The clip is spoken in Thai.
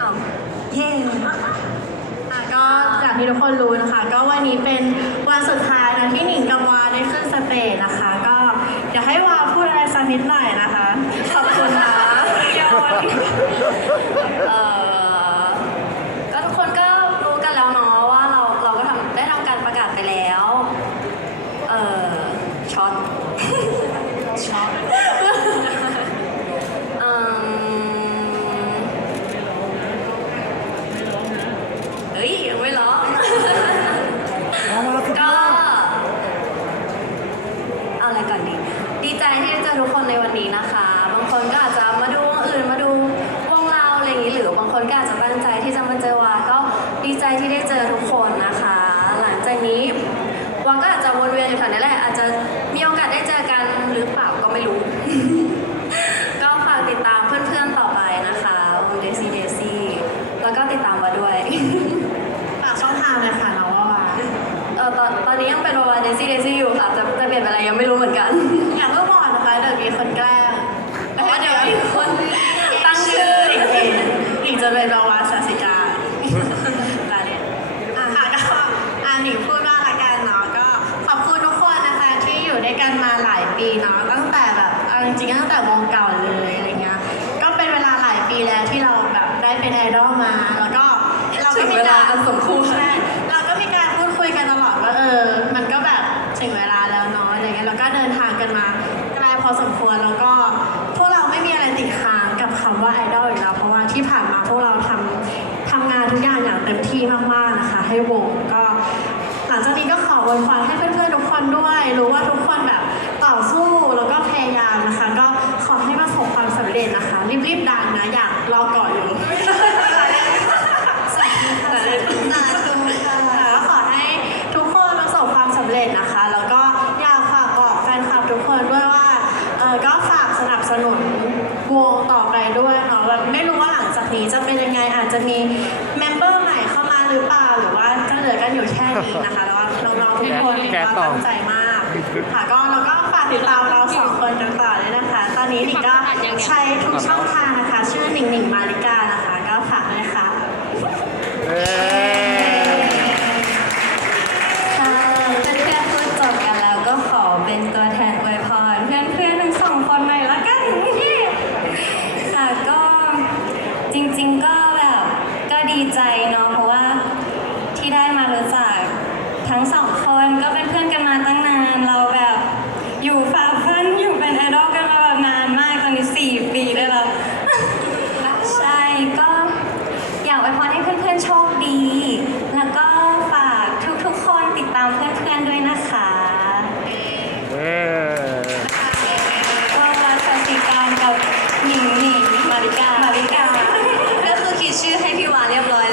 อ้าวเย่อะก็จากที่ทุกคนรู้นะคะ ก็วันนี้เป็นวันสุดท้ายนะที่หนิงกับวาได้ขึ้นสเตจนะคะ ก็เดี๋ยวให้วาพูดอะไรสักนิดหน่อยนะคะ ขอบคุณนะโยนเอ่อก็ทุกคนก็รู้กันแล้วเนาะว่าเราเราก็ทำได้ทำการประกาศไปแล้ว เอ่อช็อต ช็อตเอิ่มเฮ้ยยังไม่ร้อง ก็ เอาอะไรก่อนดี ดีใจที่ได้เจอทุกคนในวันนี้นะคะ บางคนก็อาจจะมาดูวงอื่นมาดูวงเราอะไรอย่างนี้ หรือบางคนก็อาจจะตั้งใจที่จะมาเจอวาก็ดีใจที่ได้เจอทุกคนนะคะ หลังจากนี้วาก็อาจจะวนเวียนอยู่แถวนี้แหละ อาจจะมีโอกาสได้เจอกันหรือเปล่าก็ไม่รู้ ก็ฝากติดตามเพื่อนๆต่อไปนะคะวงเดซี่เดซี่แล้วก็ติดตามวาด้วย ฝากช่องทางเลยค่ะน้องวาวา เอ อตอนตอนนี้ยังเป็นวาวาเดซี่เดซี่อยู่ค่ะจะจะเปลี่ยนเป็นอะไรยังไม่รู้เหมือนกัน อยากเพิ่งบอกนะคะเดี๋ยวมีคนแกล้งเพราะว่าเดี๋ยวมีคนตั้งชื่อหนิงเองหนิงจะเป็นวาวาสาสิกาลาเนี่ยอะค่ะก็อะหนิงพูดว่าละกันเนาะก็ขอบคุณทุกคนนะคะที่อยู่ด้วยกันมาหลายปีเนาะตั้งแต่แบบเอาจริงๆตั้งแต่วงเก่าเลยอะไรเงี้ยก็เป็นเวลาหลายปีแล้วที่เราแบบได้เป็นไอดอลมา แล้วก็เราถึก็งมีเวลาการอันสมควร อสมควรแล้วก็พวกเราไม่มีอะไรติดค้างกับคำว่าไอดอลอีกแล้วเพราะว่าที่ผ่านมาพวกเราทำทำงานทุกอย่างอย่างเต็มที่มากๆนะคะให้วงก็ หลังจากนี้ก็ขออวยพรให้เพื่อนๆทุกคนด้วยรู้ว่าทุกคนแบบต่อสู้แล้วก็พยายามนะคะ ก็ขอให้ประสบความสำเร็จนะคะ รีบๆดังนะอยากรอก่อน ฝากสนับสนุนวงต่อไปด้วยเนาะแบบไม่รู้ว่าหลังจากนี้จะเป็นยังไงอาจจะมีเมมเบอร์ใหม่เข้ามาหรือเปล่าหรือว่าจะเหลือกันอยู่แค่นี้นะคะแล้วว่าน้องๆทุกคนก็ตั้งใจมากค่ะก็แล้วก็ฝากติดตามเราสองคนกันต่อเลยนะคะ ตอนนี้หนิงก็ใช้ทุกช่องทางนะคะ ชื่อหนิงหนิงมาริกานะคะ ก็ฝากด้วยค่ะ เอ้ย ค่ะเพื่อนๆพูดจบกันแล้วก็ขอเป็นตัวแทนอวยพรเพื่อนๆทั้งสองคนหน่อยละกันค่ะก็จ ริง ๆ ก็แบบก็ดีใจเนาะเพราะว่าที่ได้มารู้จักทั้งสองคนก็เป็นเพื่อน agora.